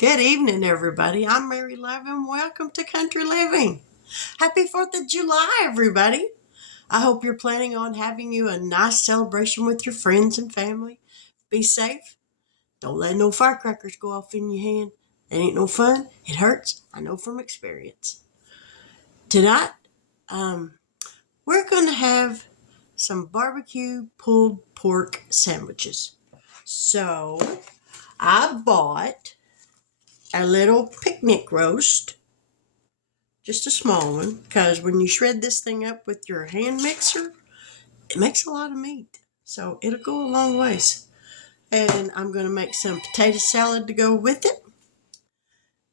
Good evening, everybody. I'm Mary Love, and welcome to Country Living. Happy 4th of July, everybody. I hope you're planning on having you a nice celebration with your friends and family. Be safe. Don't let no firecrackers go off in your hand. It ain't no fun. It hurts. I know from experience. Tonight, we're going to have some barbecue pulled pork sandwiches. So, I bought a little picnic roast, just a small one, because when you shred this thing up with your hand mixer, it makes a lot of meat. So it'll go a long ways. And I'm going to make some potato salad to go with it.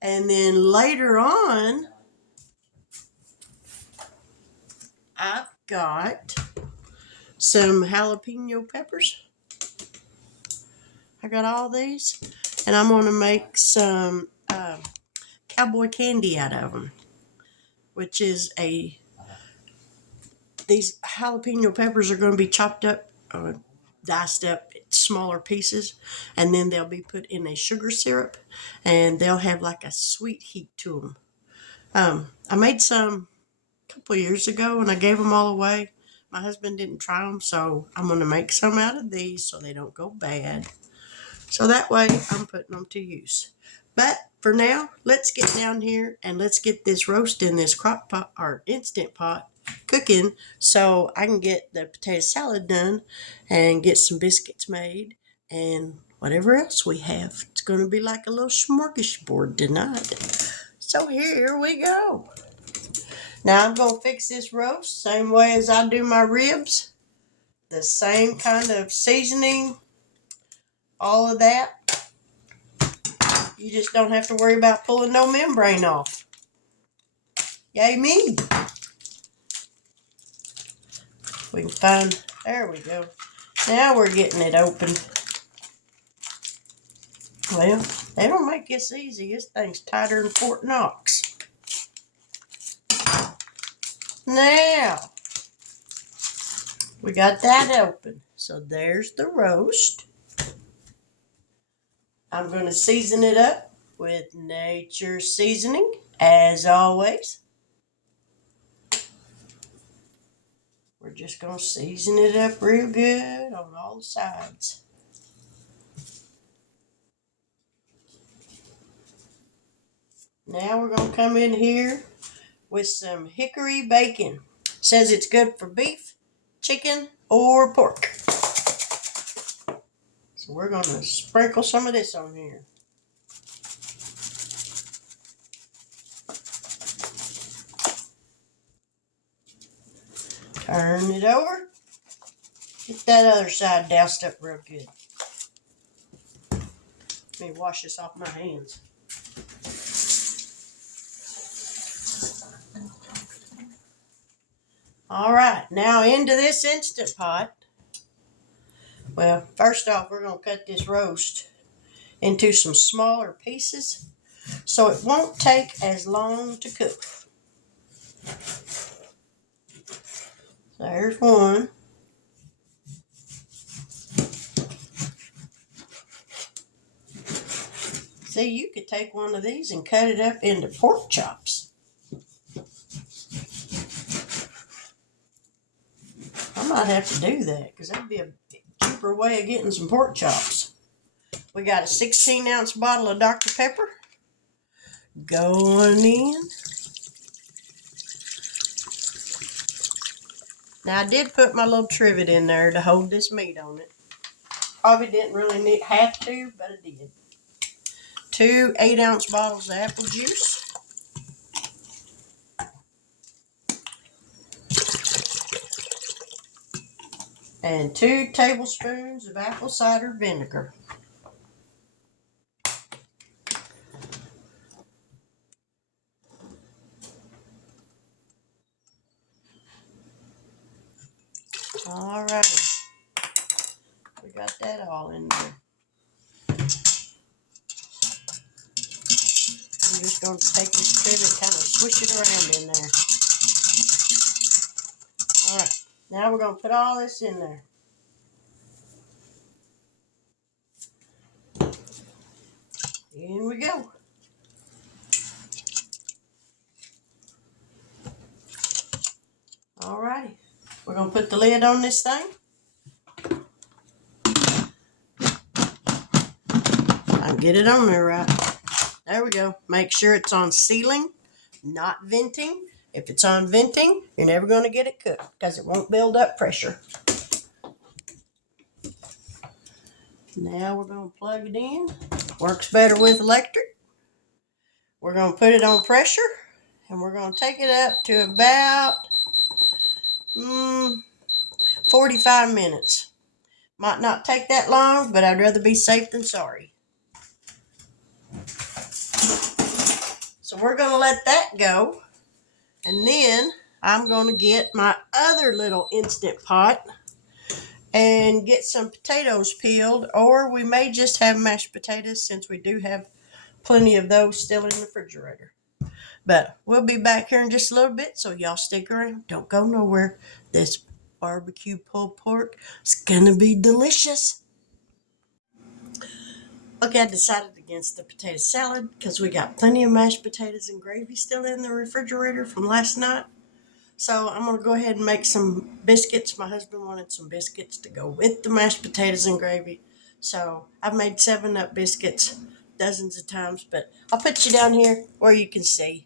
And then later on, I've got some jalapeno peppers. I got all these. And I'm going to make some cowboy candy out of them, which is these jalapeno peppers are going to be chopped up, diced up smaller pieces, and then they'll be put in a sugar syrup, and they'll have like a sweet heat to them. I made some a couple of years ago, and I gave them all away. My husband didn't try them, so I'm going to make some out of these so they don't go bad. So that way, I'm putting them to use. But for now, let's get down here and let's get this roast in this crock pot or instant pot cooking so I can get the potato salad done and get some biscuits made and whatever else we have. It's going to be like a little smorgasbord tonight. So here we go. Now I'm going to fix this roast same way as I do my ribs. The same kind of seasoning, all of that. You just don't have to worry about pulling no membrane off. Yay me! We can find, there we go. Now we're getting it open. Well, they don't make this easy. This thing's tighter than Fort Knox. Now, we got that open. So there's the roast. I'm going to season it up with nature seasoning, as always. We're just going to season it up real good on all sides. Now we're going to come in here with some hickory bacon. Says it's good for beef, chicken, or pork. So we're going to sprinkle some of this on here. Turn it over. Get that other side doused up real good. Let me wash this off my hands. All right, now into this Instant Pot. Well, first off, we're going to cut this roast into some smaller pieces so it won't take as long to cook. There's one. See, you could take one of these and cut it up into pork chops. I might have to do that because that'd be a cheaper way of getting some pork chops. We got a 16-ounce bottle of Dr. Pepper going in. Now, I did put my little trivet in there to hold this meat on it. Probably didn't really have to, but I did. 2 8-ounce bottles of apple juice. And 2 tablespoons of apple cider vinegar. All right. We got that all in there. I'm just going to take this trivet and kind of swish it around in there. All right. Now we're going to put all this in there. In we go. Alrighty. We're going to put the lid on this thing. I'll get it on there right. There we go. Make sure it's on sealing, not venting. If it's on venting, you're never going to get it cooked because it won't build up pressure. Now we're going to plug it in. Works better with electric. We're going to put it on pressure, and we're going to take it up to about 45 minutes. Might not take that long, but I'd rather be safe than sorry. So we're going to let that go, and then I'm going to get my other little Instant Pot and get some potatoes peeled, or we may just have mashed potatoes since we do have plenty of those still in the refrigerator. But we'll be back here in just a little bit, so y'all stick around. Don't go nowhere. This barbecue pulled pork is gonna be delicious. Okay, I decided against the potato salad because we got plenty of mashed potatoes and gravy still in the refrigerator from last night. So I'm going to go ahead and make some biscuits. My husband wanted some biscuits to go with the mashed potatoes and gravy. So I've made 7-Up biscuits dozens of times, but I'll put you down here where you can see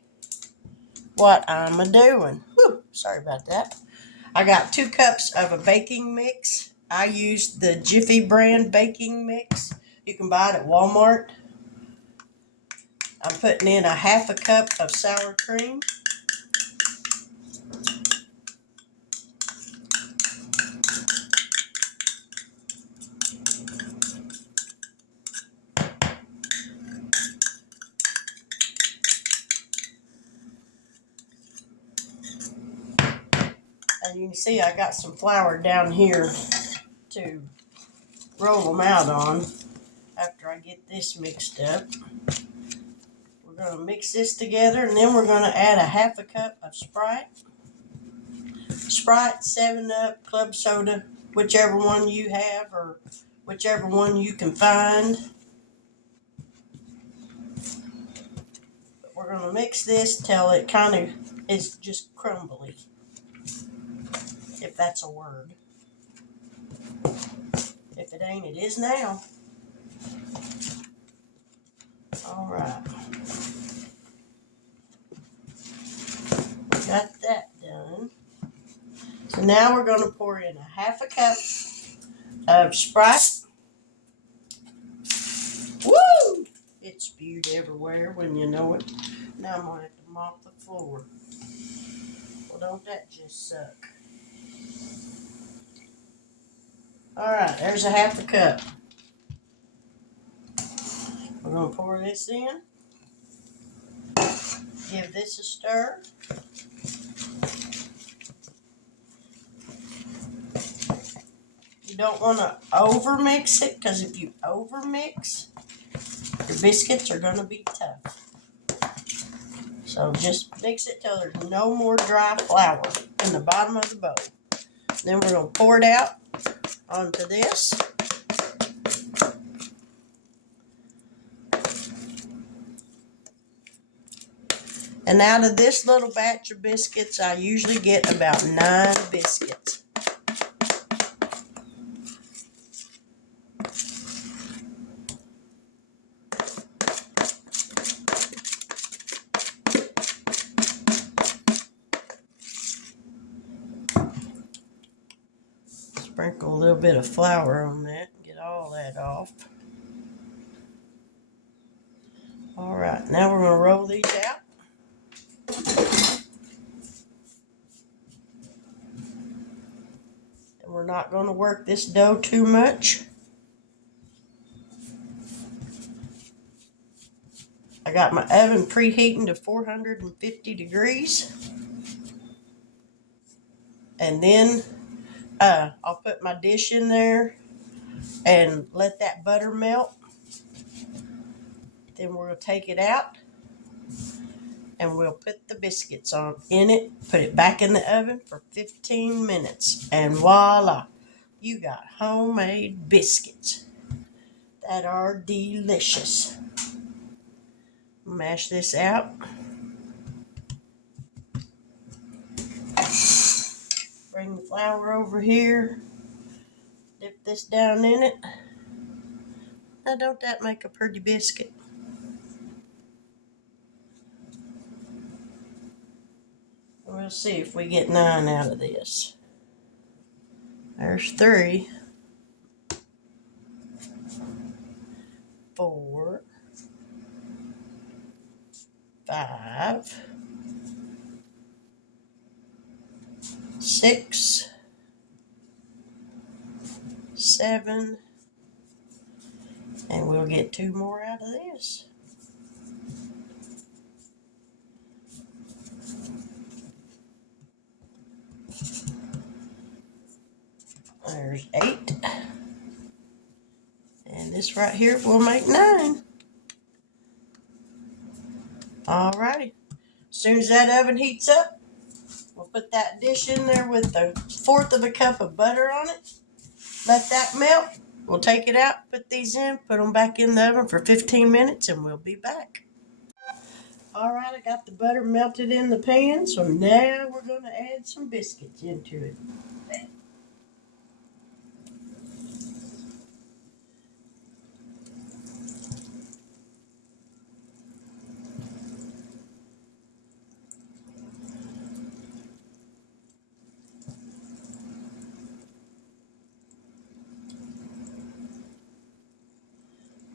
what I'm a-doing. Whew, sorry about that. I got 2 cups of a baking mix. I used the Jiffy brand baking mix. You can buy it at Walmart. I'm putting in a 1/2 cup of sour cream. And you can see I got some flour down here to roll them out on after I get this mixed up. We're going to mix this together, and then we're going to add a 1/2 cup of Sprite. Sprite, 7-Up, club soda, whichever one you have or whichever one you can find. But we're going to mix this till it kind of is just crumbly, if that's a word. If it ain't, it is now. All right. We got that done. So now we're going to pour in a 1/2 cup of Sprite. Woo! It spewed everywhere when you know it. Now I'm going to have to mop the floor. Well, don't that just suck? All right, there's a 1/2 cup. We're going to pour this in. Give this a stir. You don't want to over-mix it, because if you over-mix, your biscuits are going to be tough. So just mix it till there's no more dry flour in the bottom of the bowl. Then we're going to pour it out onto this. And out of this little batch of biscuits, I usually get about 9 biscuits. Sprinkle a little bit of flour on that, get all that off. All right, now we're going to roll these out. And we're not going to work this dough too much. I got my oven preheating to 450 degrees. And then I'll put my dish in there and let that butter melt. Then we're going to take it out and we'll put the biscuits on in it, put it back in the oven for 15 minutes, and voila, you got homemade biscuits that are delicious. Mash this out. Bring the flour over here. Dip this down in it. Now don't that make a pretty biscuit? We'll see if we get 9 out of this. There's 3, 4, 5, 6, 7, and we'll get 2 more out of this. There's 8. And this right here will make 9. Alrighty. As soon as that oven heats up, we'll put that dish in there with the 1/4 of a cup of butter on it. Let that melt. We'll take it out, put these in, put them back in the oven for 15 minutes, and we'll be back. Alright, I got the butter melted in the pan, so now we're going to add some biscuits into it.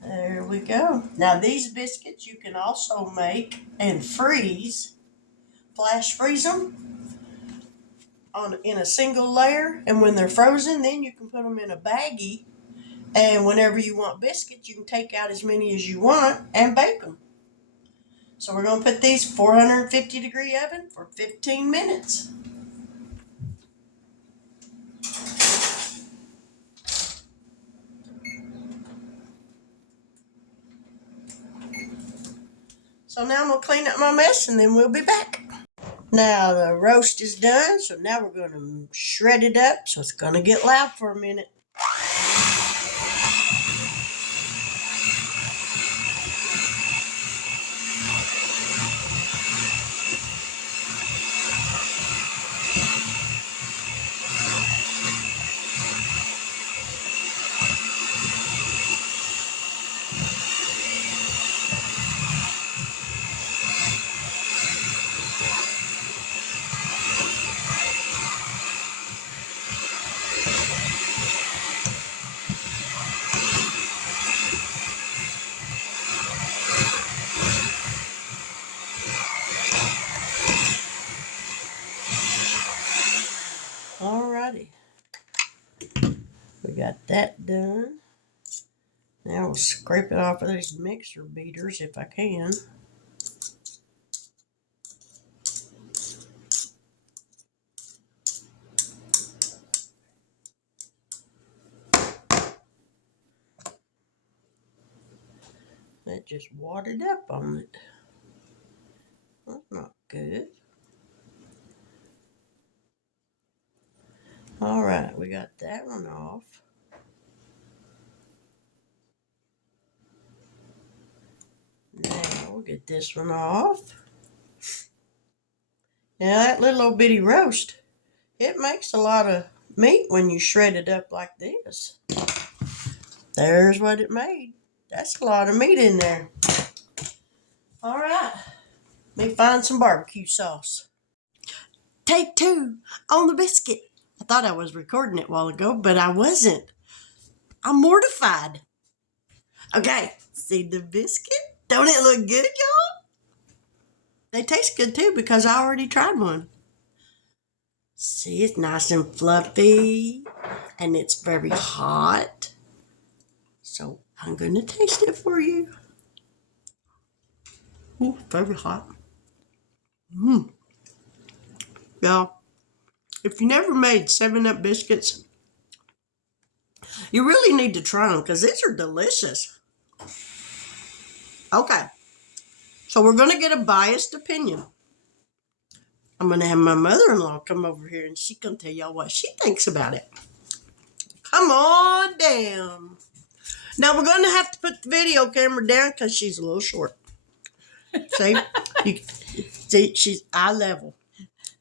There we go. Now these biscuits you can also make and freeze, flash freeze them in a single layer, and when they're frozen, then you can put them in a baggie, and whenever you want biscuits, you can take out as many as you want and bake them. So we're going to put these 450-degree oven for 15 minutes. So now I'm going to clean up my mess and then we'll be back. Now the roast is done, so now we're going to shred it up, so it's going to get loud for a minute. Alrighty, we got that done. Now we'll scrape it off of these mixer beaters if I can. That just wadded up on it. That's not good. Alright, we got that one off. Now we'll get this one off. Now that little old bitty roast, it makes a lot of meat when you shred it up like this. There's what it made. That's a lot of meat in there. Alright, let me find some barbecue sauce. Take 2 on the biscuit. I thought I was recording it a while ago, but I wasn't. I'm mortified. Okay, see the biscuit? Don't it look good, y'all? They taste good too because I already tried one. See, it's nice and fluffy and it's very hot. So I'm going to taste it for you. Ooh, very hot. Y'all, if you never made 7-Up biscuits, you really need to try them because these are delicious. Okay, so we're going to get a biased opinion. I'm going to have my mother-in-law come over here and she's going to tell y'all what she thinks about it. Come on down. Now we're going to have to put the video camera down because she's a little short. See, she's eye level.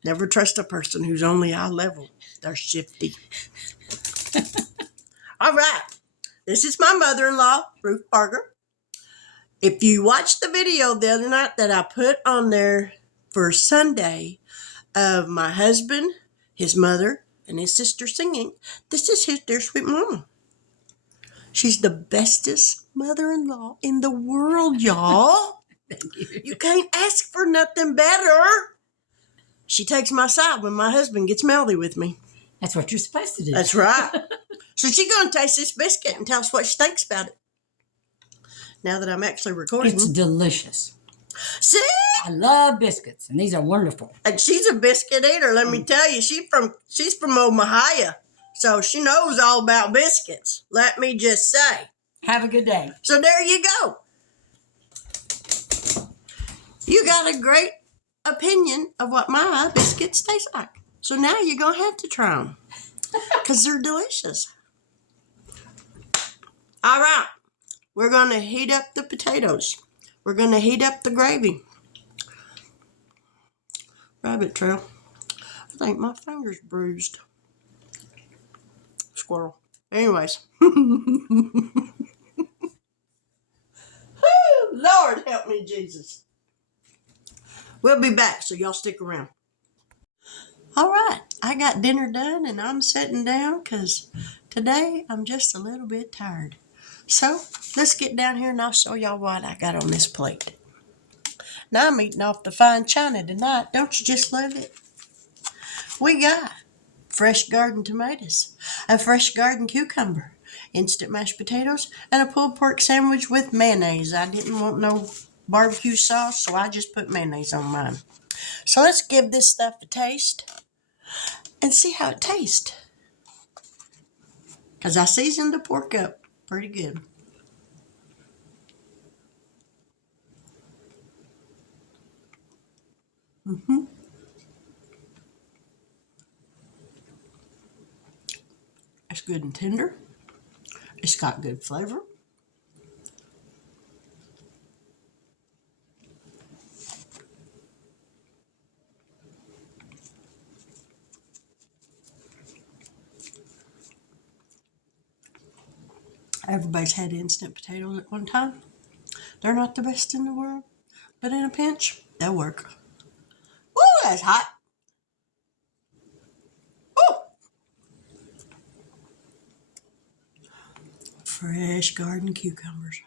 Never trust a person who's only eye level. They're shifty. All right. This is my mother-in-law, Ruth Barger. If you watched the video the other night that I put on there for Sunday of my husband, his mother, and his sister singing, this is his dear sweet mama. She's the bestest mother-in-law in the world, y'all. Thank you. You can't ask for nothing better. She takes my side when my husband gets mouthy with me. That's what you're supposed to do. That's right. So she's going to taste this biscuit and tell us what she thinks about it. Now that I'm actually recording. It's delicious. See? I love biscuits, and these are wonderful. And she's a biscuit eater, let me tell you. She's from Omaha, so she knows all about biscuits. Let me just say. Have a good day. So there you go. You got a great opinion of what my biscuits taste like. So now you're going to have to try them because they're delicious. All right. We're going to heat up the potatoes. We're going to heat up the gravy. Rabbit trail. I think my finger's bruised. Squirrel. Anyways. Lord help me, Jesus. We'll be back, so y'all stick around. All right. I got dinner done, and I'm sitting down because today I'm just a little bit tired. So let's get down here, and I'll show y'all what I got on this plate. Now I'm eating off the fine china tonight. Don't you just love it? We got fresh garden tomatoes, a fresh garden cucumber, instant mashed potatoes, and a pulled pork sandwich with mayonnaise. I didn't want no barbecue sauce, so I just put mayonnaise on mine. So let's give this stuff a taste and see how it tastes. Because I seasoned the pork up pretty good. It's good and tender. It's got good flavor. Everybody's had instant potatoes at one time. They're not the best in the world, but in a pinch, they'll work. Woo, that's hot. Woo! Fresh garden cucumbers.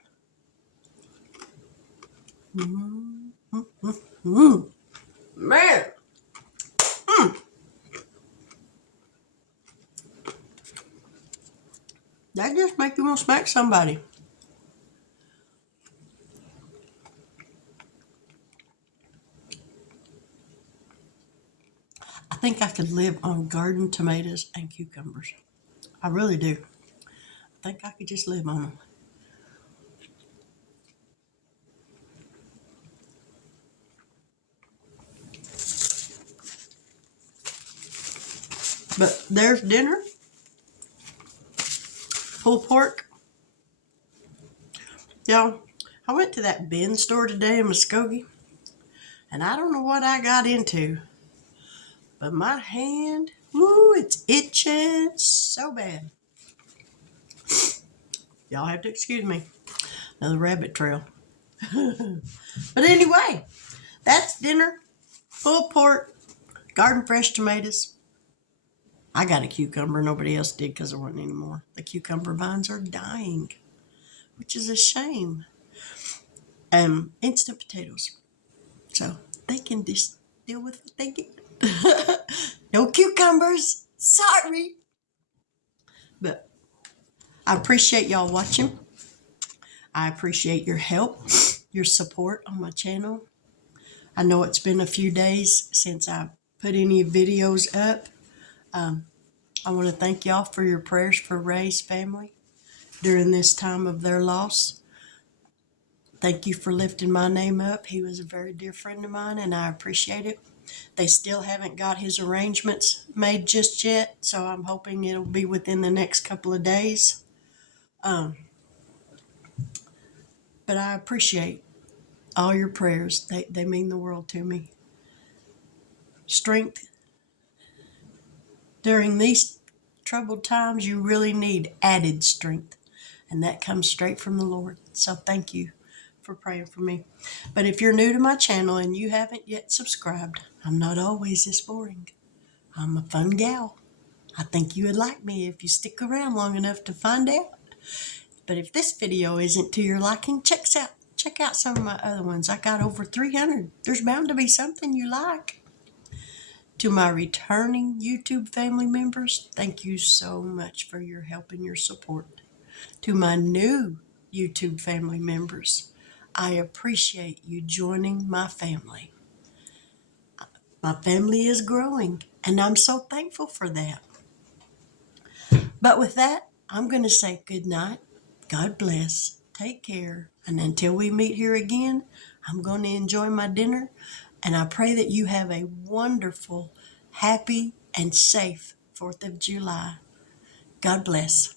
Man. That just make you want to smack somebody. I think I could live on garden tomatoes and cucumbers. I really do. I think I could just live on them. But there's dinner. Pulled pork. Y'all, I went to that bin store today in Muskogee, and I don't know what I got into, but my hand, woo, it's itching so bad. Y'all have to excuse me. Another rabbit trail. But anyway, that's dinner. Pulled pork, garden fresh tomatoes. I got a cucumber. Nobody else did because there wasn't any more. The cucumber vines are dying, which is a shame. Instant potatoes. So they can just deal with what they get. No cucumbers. Sorry. But I appreciate y'all watching. I appreciate your help, your support on my channel. I know it's been a few days since I put any videos up. I want to thank y'all for your prayers for Ray's family during this time of their loss. Thank you for lifting my name up. He was a very dear friend of mine, and I appreciate it. They still haven't got his arrangements made just yet, so I'm hoping it'll be within the next couple of days. But I appreciate all your prayers. They mean the world to me. Strength During these troubled times, you really need added strength, and that comes straight from the Lord. So thank you for praying for me. But if you're new to my channel and you haven't yet subscribed, I'm not always this boring. I'm a fun gal. I think you would like me if you stick around long enough to find out. But if this video isn't to your liking, check out some of my other ones. I got over 300. There's bound to be something you like. To my returning YouTube family members, thank you so much for your help and your support. To my new YouTube family members, I appreciate you joining my family. My family is growing, and I'm so thankful for that. But with that, I'm going to say good night. God bless. Take care. And until we meet here again, I'm going to enjoy my dinner. And I pray that you have a wonderful, happy, and safe 4th of July. God bless.